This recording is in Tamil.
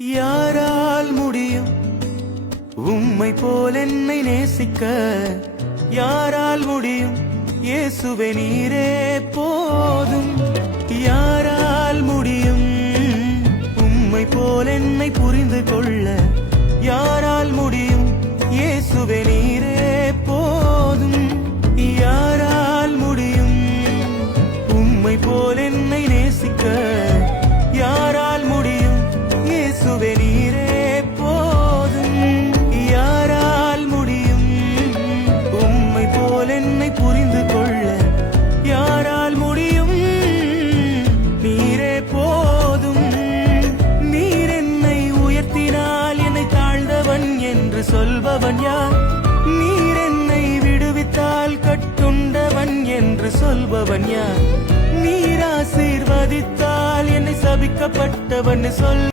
யாரால் முடியும் உம்மை போல் என்னை நேசிக்க? யாரால் முடியும்? இயேசுவே நீரே போதும். யாரால் முடியும் உம்மை போல் என்னை புரிந்து கொள்ள? யாரால் முடியும்? இயேசுவே நீரே போதும். யாரால் முடியும் உம்மை போல் என்னை நேசிக்க? யாரால் முடியும்? இயேசுவே நீரே போதும். யாரால் முடியும் உம்மை போல் என்னை புரிந்து கொள்ள? யாரால் முடியும்? நீரே போதும். நீர் என்னை உயர்த்தினால் என்னை தாழ்ந்தவன் என்று சொல்பவன் யார்? நீர் என்னை விடுவித்தால் கட்டுண்டவன் என்று சொல்பவன் யார்? நீர் ஆசீர்வதித்தால் என்னை சபிக்கப்பட்டவன் சொல்